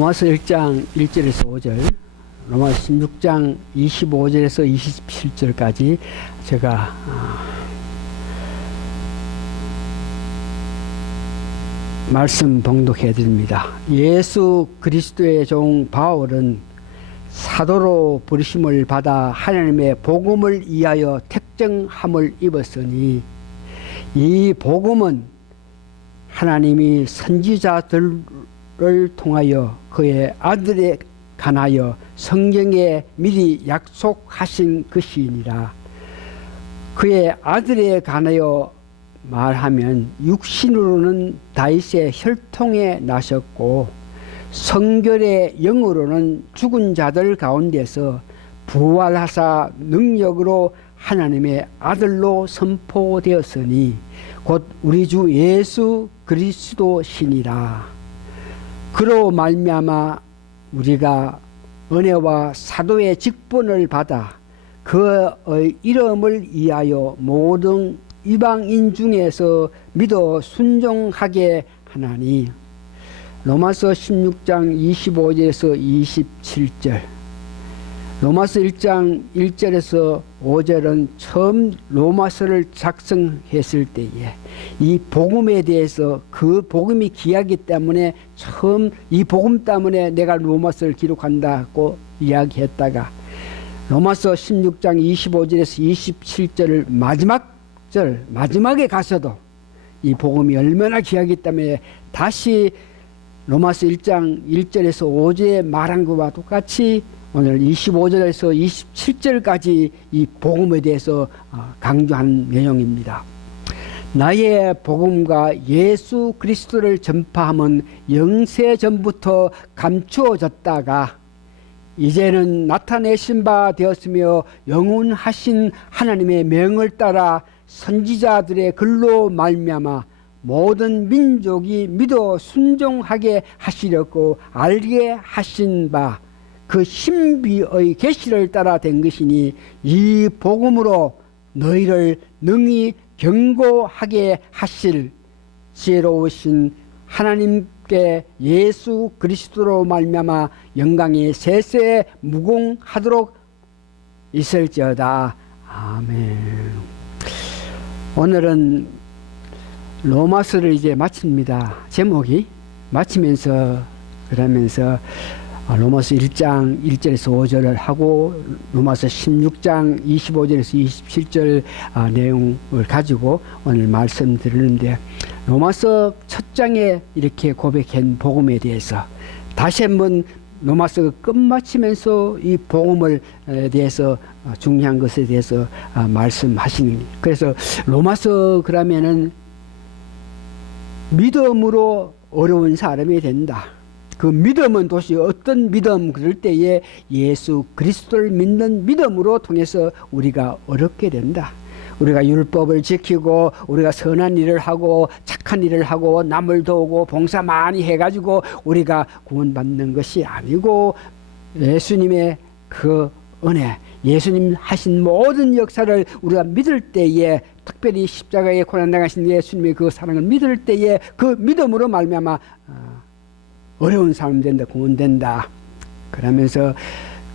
로마서 1장 1절에서 5절, 로마서 16장 25절에서 27절까지 제가 말씀 봉독해 드립니다. 예수 그리스도의 종 바울은 사도로 부르심을 받아 하나님의 복음을 위하여 택정함을 입었으니 이 복음은 하나님이 선지자들을 통하여 그의 아들에 관하여 성경에 미리 약속하신 것이니라. 그의 아들에 관하여 말하면 육신으로는 다윗의 혈통에 나셨고 성결의 영으로는 죽은 자들 가운데서 부활하사 능력으로 하나님의 아들로 선포되었으니 곧 우리 주 예수 그리스도시니라. 그로 말미암아 우리가 은혜와 사도의 직분을 받아 그의 이름을 위하여 모든 이방인 중에서 믿어 순종하게 하나니. 로마서 16장 25절에서 27절, 로마서 1장 1절에서 5절은 처음 로마서를 작성했을 때에 이 복음에 대해서 그 복음이 귀하기 때문에 처음 이 복음 때문에 내가 로마서를 기록한다고 이야기했다가 로마서 16장 25절에서 27절을 마지막에 가서도 이 복음이 얼마나 귀하기 때문에 다시 로마서 1장 1절에서 5절에 말한 것과 똑같이 오늘 25절에서 27절까지 이 복음에 대해서 강조한 내용입니다. 나의 복음과 예수 그리스도를 전파함은 영세 전부터 감추어졌다가 이제는 나타내신 바 되었으며 영원하신 하나님의 명을 따라 선지자들의 글로 말미암아 모든 민족이 믿어 순종하게 하시려고 알게 하신 바 그 신비의 계시를 따라 된 것이니 이 복음으로 너희를 능히 경고하게 하실 지혜로우신 하나님께 예수 그리스도로 말미암아 영광이 세세 무궁하도록 있을지어다. 아멘. 오늘은 로마서를 이제 마칩니다. 제목이 마치면서 그러면서 로마서 1장 1절에서 5절을 하고 로마서 16장 25절에서 27절 내용을 가지고 오늘 말씀드리는데, 로마서 첫 장에 이렇게 고백한 복음에 대해서 다시 한번 로마서 끝마치면서 이 복음을 대해서 중요한 것에 대해서 말씀하시는. 그래서 로마서 그러면은 믿음으로 어려운 사람이 된다. 그 믿음은 도대체 어떤 믿음? 그럴 때에 예수 그리스도를 믿는 믿음으로 통해서 우리가 어렵게 된다. 우리가 율법을 지키고 우리가 선한 일을 하고 착한 일을 하고 남을 도우고 봉사 많이 해가지고 우리가 구원받는 것이 아니고 예수님의 그 은혜, 예수님 하신 모든 역사를 우리가 믿을 때에, 특별히 십자가에 고난당하신 예수님의 그 사랑을 믿을 때에 그 믿음으로 말미암아 어려운 사람 된다, 구원된다. 그러면서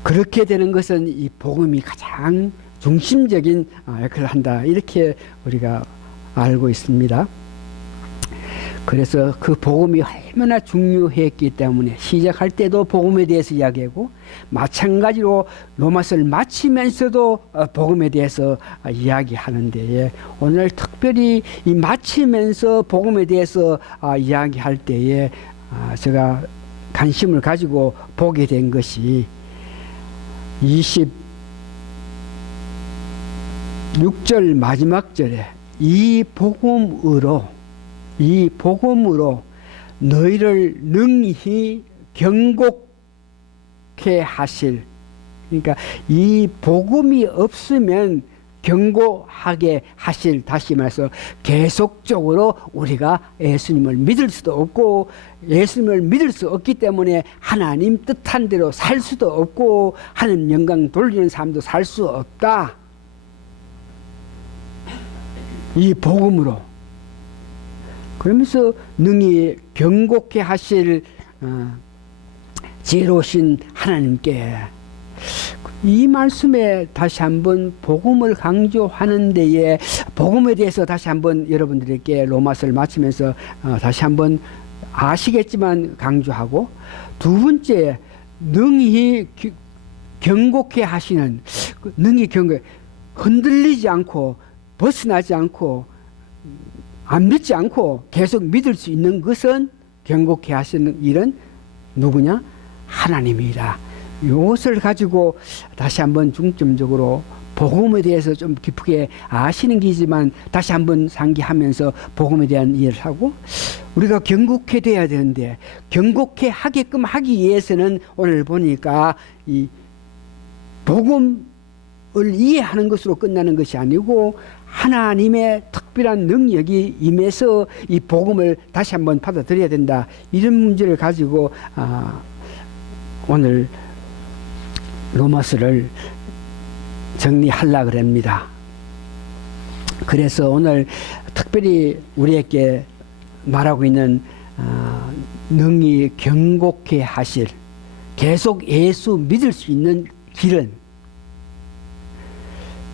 그렇게 되는 것은 이 복음이 가장 중심적인 역할을 한다. 이렇게 우리가 알고 있습니다. 그래서 그 복음이 얼마나 중요했기 때문에 시작할 때도 복음에 대해서 이야기하고 마찬가지로 로마서를 마치면서도 복음에 대해서 이야기하는데, 오늘 특별히 이 마치면서 복음에 대해서 이야기할 때에 제가 관심을 가지고 보게 된 것이 26절 마지막 절에 이 복음으로 너희를 능히 경고케 하실. 그러니까 이 복음이 없으면 경고하게 하실, 다시 말해서 계속적으로 우리가 예수님을 믿을 수도 없고 예수님을 믿을 수 없기 때문에 하나님 뜻한 대로 살 수도 없고 하나님 영광 돌리는 삶도 살 수 없다. 이 복음으로. 그러면서 능히 경고케 하실 지혜로우신 하나님께 이 말씀에 다시 한번 복음을 강조하는 데에 복음에 대해서 다시 한번 여러분들에게 로마서를 마치면서 다시 한번 아시겠지만 강조하고, 두 번째 능히 경고케 하시는, 능히 경고, 흔들리지 않고 벗어나지 않고 안 믿지 않고 계속 믿을 수 있는 것은 경고케 하시는 일은 누구냐? 하나님이라. 이것을 가지고 다시 한번 중점적으로 복음에 대해서 좀 깊게 아시는 게지만 다시 한번 상기하면서 복음에 대한 이해를 하고, 우리가 경고케 돼야 되는데 경고케 하게끔 하기 위해서는 오늘 보니까 이 복음을 이해하는 것으로 끝나는 것이 아니고 하나님의 특별한 능력이 임해서 이 복음을 다시 한번 받아들여야 된다. 이런 문제를 가지고 오늘 로마서를 정리하려고 합니다. 그래서 오늘 특별히 우리에게 말하고 있는 능히 경고케 하실, 계속 예수 믿을 수 있는 길은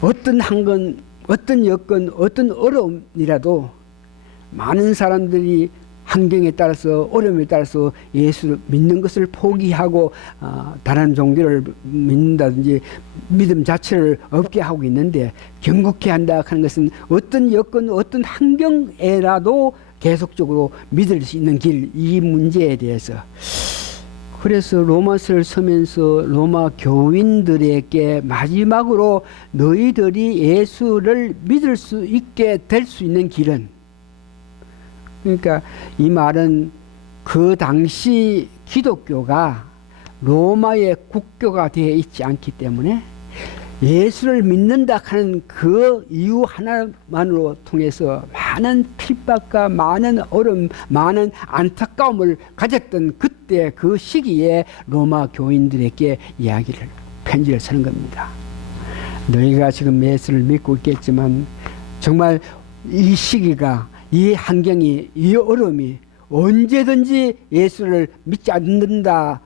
어떤 한건, 어떤 여건, 어떤 어려움이라도 많은 사람들이 환경에 따라서 어려움에 따라서 예수를 믿는 것을 포기하고 다른 종교를 믿는다든지 믿음 자체를 없게 하고 있는데, 경고케 한다 하는 것은 어떤 여건, 어떤 환경에라도 계속적으로 믿을 수 있는 길, 이 문제에 대해서. 그래서 로마서를 쓰면서 로마 교인들에게 마지막으로 너희들이 예수를 믿을 수 있게 될 수 있는 길은, 그러니까 이 말은 그 당시 기독교가 로마의 국교가 되어 있지 않기 때문에 예수를 믿는다 하는 그 이유 하나만으로 통해서 많은 핍박과 많은 어려움, 많은 안타까움을 가졌던 그때 그 시기에 로마 교인들에게 이야기를, 편지를 쓰는 겁니다. 너희가 지금 예수를 믿고 있겠지만 정말 이 시기가, 이 환경이, 이 어려움이 언제든지 예수를 믿지 않는다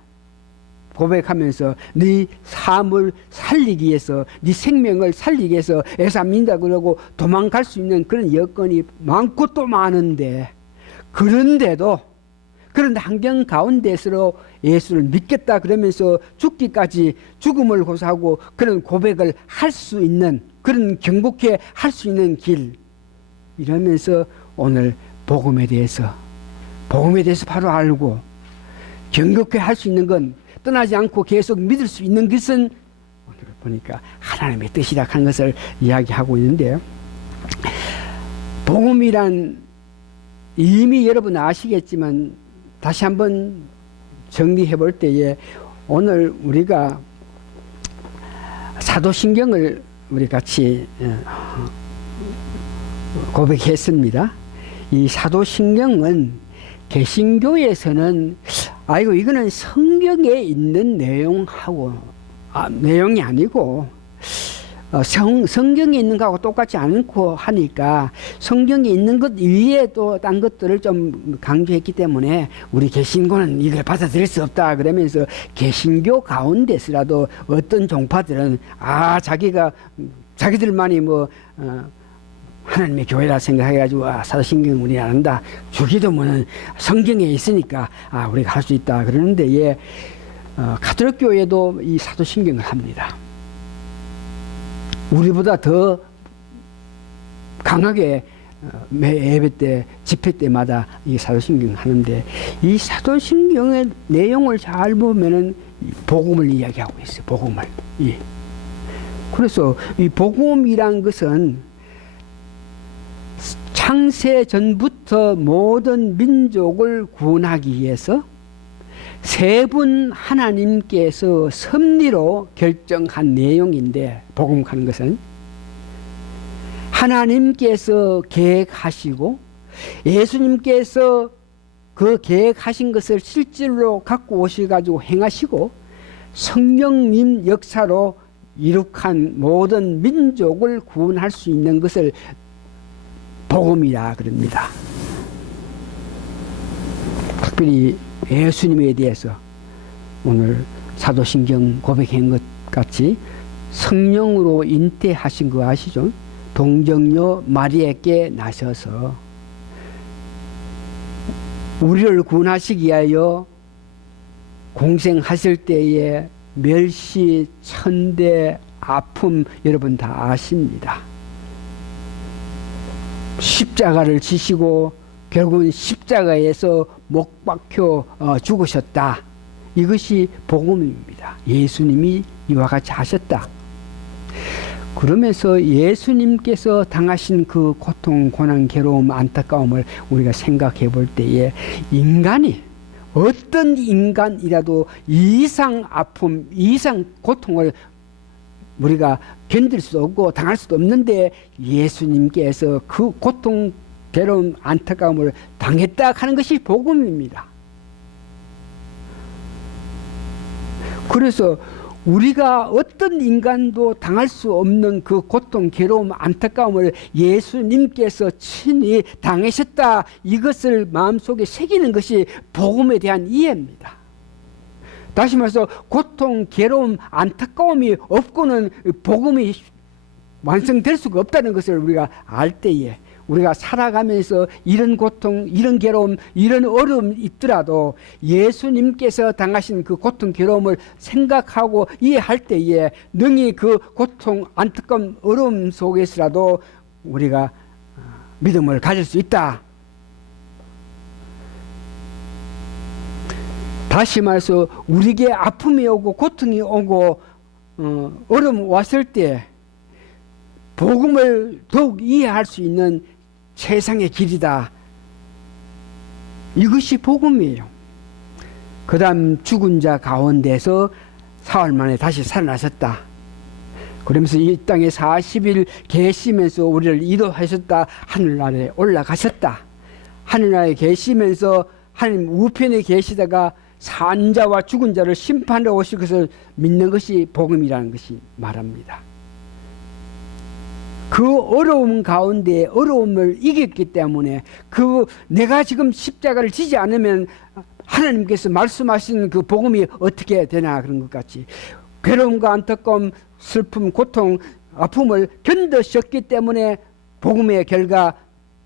고백하면서 네 삶을 살리기 위해서, 네 생명을 살리기 위해서 예수 안 믿는다 그러고 도망갈 수 있는 그런 여건이 많고 또 많은데, 그런데도 그런 환경 가운데서 예수를 믿겠다 그러면서 죽기까지 죽음을 고사하고 그런 고백을 할 수 있는, 그런 경고케 할 수 있는 길, 이러면서 오늘 복음에 대해서 바로 알고 경고케 할 수 있는 건, 떠나지 않고 계속 믿을 수 있는 것은 오늘 보니까 하나님의 뜻이라 하는 것을 이야기하고 있는데요. 복음이란 이미 여러분 아시겠지만 다시 한번 정리해 볼 때에, 오늘 우리가 사도신경을 우리 같이 고백했습니다. 이 사도신경은 개신교에서는 아이고 이거는 성경에 있는 내용하고 내용이 아니고 성경에 있는 거하고 똑같지 않고 하니까 성경에 있는 것 위에 또 딴 것들을 좀 강조했기 때문에 우리 개신교는 이걸 받아들일 수 없다 그러면서, 개신교 가운데서라도 어떤 종파들은 자기들만이 하나님의 교회라 생각해가지고 사도신경 우리 안 한다, 주기도문은 성경에 있으니까 우리가 할 수 있다 그러는데, 가톨릭 교회도 이 사도신경을 합니다. 우리보다 더 강하게 매 예배 때, 집회 때마다 이 사도신경 하는데, 이 사도신경의 내용을 잘 보면은 복음을 이야기하고 있어요. 복음을. 예. 그래서 이 복음이란 것은 창세 전부터 모든 민족을 구원하기 위해서 세 분 하나님께서 섭리로 결정한 내용인데, 복음하는 것은 하나님께서 계획하시고 예수님께서 그 계획하신 것을 실질로 갖고 오셔가지고 행하시고 성령님 역사로 이룩한 모든 민족을 구원할 수 있는 것을 복음이라 그럽니다. 특별히 예수님에 대해서 오늘 사도신경 고백한 것 같이 성령으로 잉태하신 거 아시죠? 동정녀 마리아께 나셔서 우리를 구원하시기 위하여 공생하실 때에 멸시, 천대, 아픔 여러분 다 아십니다. 십자가를 지시고 결국은 십자가에서 못 박혀 죽으셨다. 이것이 복음입니다. 예수님이 이와 같이 하셨다. 그러면서 예수님께서 당하신 그 고통, 고난, 괴로움, 안타까움을 우리가 생각해 볼 때에 인간이 어떤 인간이라도 이상 아픔, 이상 고통을 우리가 견딜 수 없고 당할 수도 없는데 예수님께서 그 고통, 괴로움, 안타까움을 당했다 하는 것이 복음입니다. 그래서 우리가 어떤 인간도 당할 수 없는 그 고통, 괴로움, 안타까움을 예수님께서 친히 당하셨다. 이것을 마음속에 새기는 것이 복음에 대한 이해입니다. 다시 말해서 고통, 괴로움, 안타까움이 없고는 복음이 완성될 수가 없다는 것을 우리가 알 때에 우리가 살아가면서 이런 고통, 이런 괴로움, 이런 어려움이 있더라도 예수님께서 당하신 그 고통, 괴로움을 생각하고 이해할 때에 능히 그 고통, 안타까움, 어려움 속에서라도 우리가 믿음을 가질 수 있다. 다시 말해서 우리에게 아픔이 오고 고통이 오고 어려움 왔을 때 복음을 더욱 이해할 수 있는 세상의 길이다. 이것이 복음이에요. 그 다음 죽은 자 가운데서 사흘 만에 다시 살아나셨다. 그러면서 이 땅에 40일 계시면서 우리를 인도하셨다. 하늘나라에 올라가셨다. 하늘나라에 계시면서 하나님 우편에 계시다가 산자와 죽은 자를 심판하러 오실 것을 믿는 것이 복음이라는 것이 말합니다. 그 어려움 가운데 어려움을 이겼기 때문에 내가 지금 십자가를 지지 않으면 하나님께서 말씀하시는 그 복음이 어떻게 되나 그런 것 같이 괴로움과 안타까움, 슬픔, 고통, 아픔을 견디셨기 때문에 복음의 결과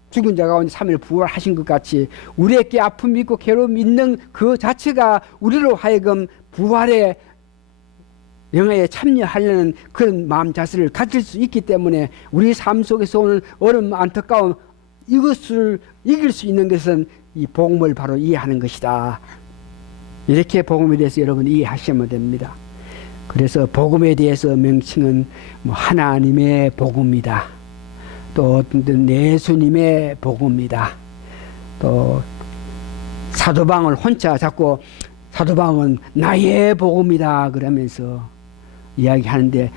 죽은 자 가운데 3일 부활하신 것 같이 우리에게 아픔이 있고 괴로움이 있는 그 자체가 우리로 하여금 부활의 영화에 참여하려는 그런 마음 자세를 가질 수 있기 때문에 우리 삶 속에서 오는 어려움, 안타까움 이것을 이길 수 있는 것은 이 복음을 바로 이해하는 것이다. 이렇게 복음에 대해서 여러분 이해하시면 됩니다. 그래서 복음에 대해서 명칭은 하나님의 복음이다. 또 어떤 예수님의 복음이다. 또 사도방을 혼자 자꾸 사도방은 나의 복음이다 그러면서 이야기하는데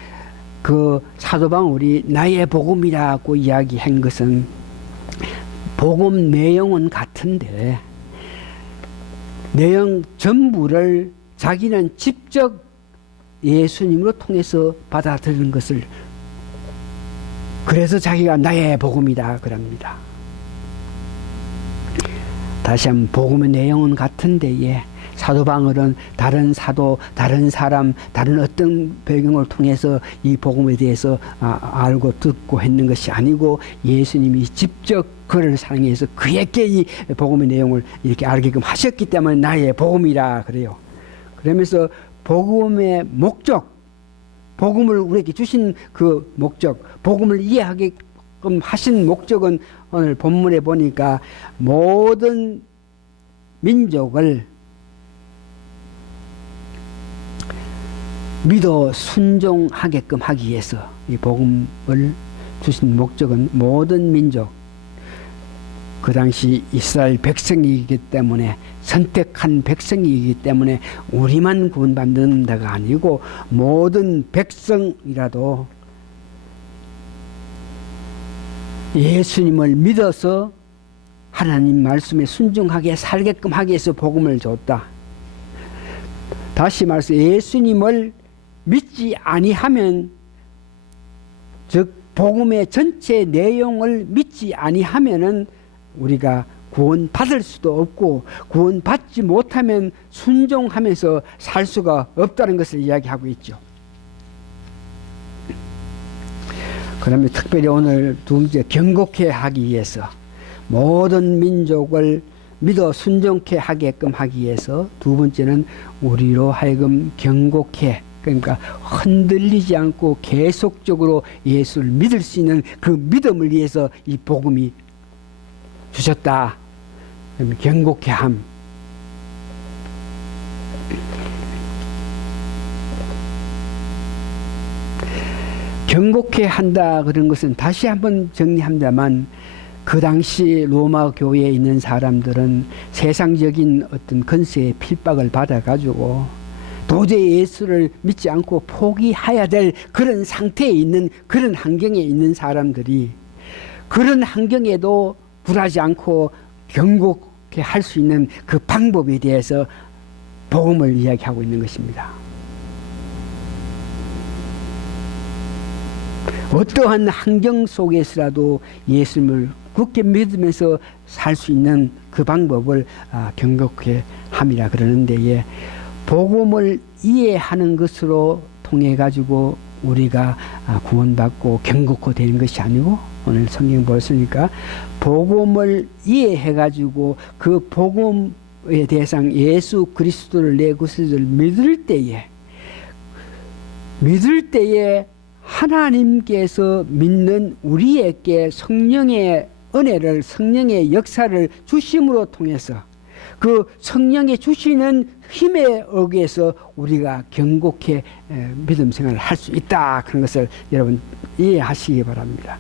그 사도방 우리 나의 복음이라고 이야기한 것은 복음 내용은 같은데 내용 전부를 자기는 직접 예수님으로 통해서 받아들이는 것을 그래서 자기가 나의 복음이다 그럽니다. 다시 한번 복음의 내용은 같은데 사도방울은 다른 사도, 다른 사람, 다른 어떤 배경을 통해서 이 복음에 대해서 알고 듣고 했는 것이 아니고 예수님이 직접 그를 사랑해서 그에게 이 복음의 내용을 이렇게 알게끔 하셨기 때문에 나의 복음이라 그래요. 그러면서 복음의 목적, 복음을 우리에게 주신 그 목적, 복음을 이해하게끔 하신 목적은 오늘 본문에 보니까 모든 민족을 믿어 순종하게끔 하기 위해서 이 복음을 주신 목적은 모든 민족, 그 당시 이스라엘 백성이기 때문에 선택한 백성이기 때문에 우리만 구원받는다가 아니고 모든 백성이라도 예수님을 믿어서 하나님 말씀에 순종하게 살게끔 하기 위해서 복음을 줬다. 다시 말해서 예수님을 믿지 아니하면 즉 복음의 전체 내용을 믿지 아니하면은 우리가 구원받을 수도 없고 구원받지 못하면 순종하면서 살 수가 없다는 것을 이야기하고 있죠. 그러면 특별히 오늘 두 번째, 경고케 하기 위해서, 모든 민족을 믿어 순종케 하게끔 하기 위해서, 두 번째는 우리로 하여금 경고케, 그러니까 흔들리지 않고 계속적으로 예수를 믿을 수 있는 그 믿음을 위해서 이 복음이 주셨다. 경고케 함. 경고케 한다 그런 것은 다시 한번 정리합니다만, 그 당시 로마 교회에 있는 사람들은 세상적인 어떤 권세의 핍박을 받아가지고 도저히 예수를 믿지 않고 포기해야 될 그런 상태에 있는, 그런 환경에 있는 사람들이 그런 환경에도 굴하지 않고 경고케 할 수 있는 그 방법에 대해서 복음을 이야기하고 있는 것입니다. 어떠한 환경 속에서라도 예수님을 굳게 믿으면서 살 수 있는 그 방법을 경고케 함이라 그러는데, 복음을 이해하는 것으로 통해 가지고 우리가 구원받고 경고케 되는 것이 아니고, 오늘 성경 보셨으니까 복음을 이해해 가지고 그 복음의 대상 예수 그리스도를 내 구세주를 믿을 때에 하나님께서 믿는 우리에게 성령의 은혜를, 성령의 역사를 주심으로 통해서 그 성령의 주시는 힘에 의해서 우리가 경고케 믿음 생활을 할 수 있다. 그런 것을 여러분 이해하시기 바랍니다.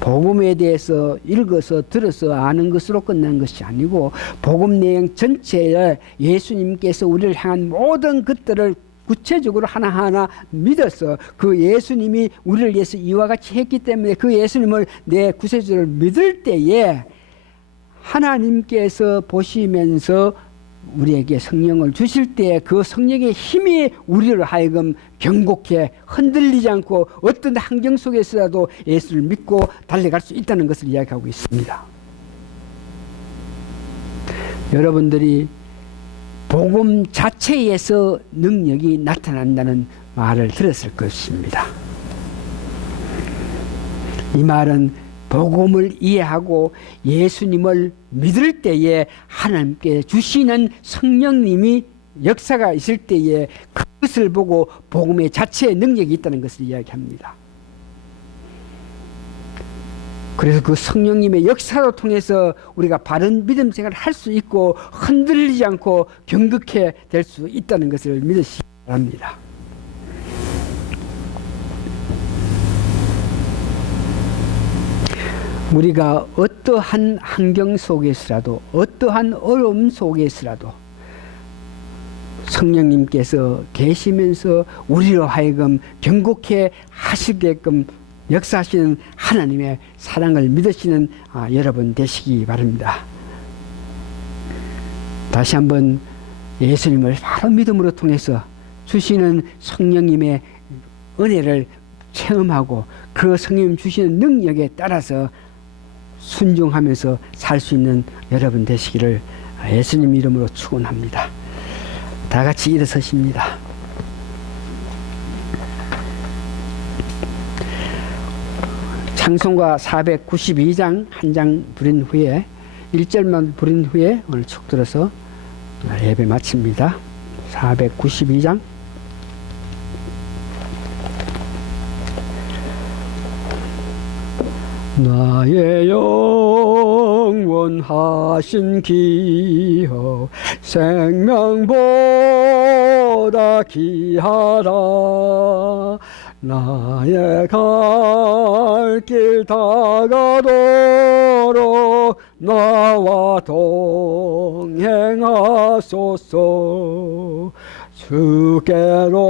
복음에 대해서 읽어서 들어서 아는 것으로 끝난 것이 아니고, 복음 내용 전체에 예수님께서 우리를 향한 모든 것들을 구체적으로 하나하나 믿어서 그 예수님이 우리를 위해서 이와 같이 했기 때문에 그 예수님을 내 구세주를 믿을 때에 하나님께서 보시면서 우리에게 성령을 주실 때 그 성령의 힘이 우리를 하여금 경고케, 흔들리지 않고 어떤 환경 속에서라도 예수를 믿고 달려갈 수 있다는 것을 이야기하고 있습니다. 여러분들이 복음 자체에서 능력이 나타난다는 말을 들었을 것입니다. 이 말은 복음을 이해하고 예수님을 믿을 때에 하나님께 주시는 성령님이 역사가 있을 때에 그것을 보고 복음의 자체의 능력이 있다는 것을 이야기합니다. 그래서 그 성령님의 역사로 통해서 우리가 바른 믿음 생활을 할 수 있고 흔들리지 않고 경극해 될 수 있다는 것을 믿으시기 바랍니다. 우리가 어떠한 환경 속에서라도, 어떠한 어려움 속에서라도 성령님께서 계시면서 우리로 하여금 경고케 하시게끔 역사하시는 하나님의 사랑을 믿으시는 여러분 되시기 바랍니다. 다시 한번 예수님을 바로 믿음으로 통해서 주시는 성령님의 은혜를 체험하고 그 성령 주시는 능력에 따라서 순종하면서 살 수 있는 여러분 되시기를 예수님 이름으로 축원합니다. 다 같이 일어서십니다. 찬송가 492장 한 장 부른 후에 1절만 부른 후에 오늘 축 들어서 예배 마칩니다. 492장 나의 영원하신 기업 생명보다 귀하라 나의 갈 길 다가도록 나와 동행하소서 주께로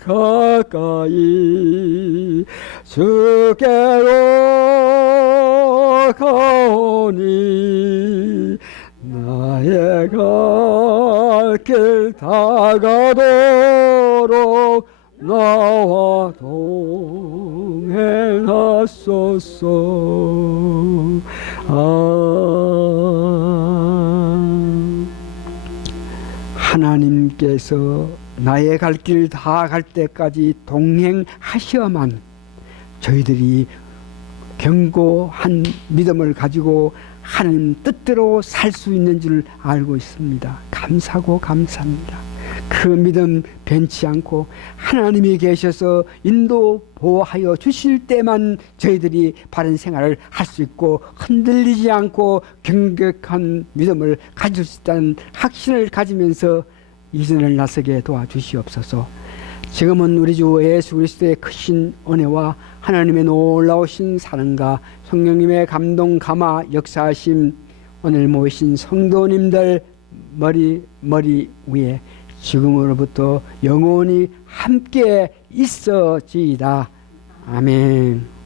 가까이 주께로 가오니 나의 갈 길 다가도록 나와 동행하소서. 하나님께서 나의 갈 길 다 갈 때까지 동행하셔야만 저희들이 견고한 믿음을 가지고 하나님 뜻대로 살 수 있는 줄 알고 있습니다. 감사하고 감사합니다. 그 믿음 변치 않고 하나님이 계셔서 인도 보호하여 주실 때만 저희들이 바른 생활을 할 수 있고 흔들리지 않고 경격한 믿음을 가질 수 있다는 확신을 가지면서 이전을 나서게 도와주시옵소서. 지금은 우리 주 예수 그리스도의 크신 은혜와 하나님의 놀라우신 사랑과 성령님의 감동 감화 역사하심 오늘 모이신 성도님들 머리 위에 지금으로부터 영원히 함께 있어지이다. 아멘.